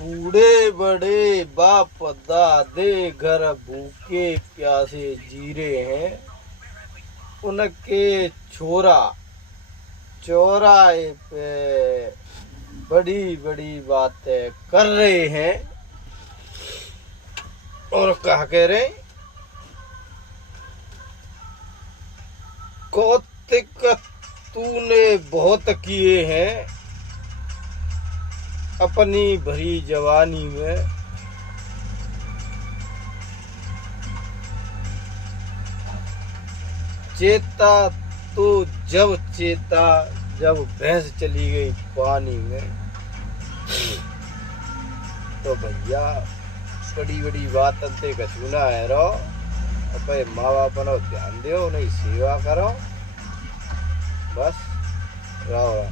बूढ़े बड़े बाप दादे घर भूखे प्यासे जी रहे हैं। उनके छोरा चौराहे पे बड़ी बड़ी बातें कर रहे हैं। और कहा कह रहे, कौतिक तूने बहुत किए हैं अपनी भरी जवानी में। चेता तो जब चेता जब भैंस चली गई पानी में। तो भैया बड़ी बड़ी बात अंते कछूना है रो। अपने माँ बाप नो ध्यान दो, उन्हें सेवा करो, बस रहो।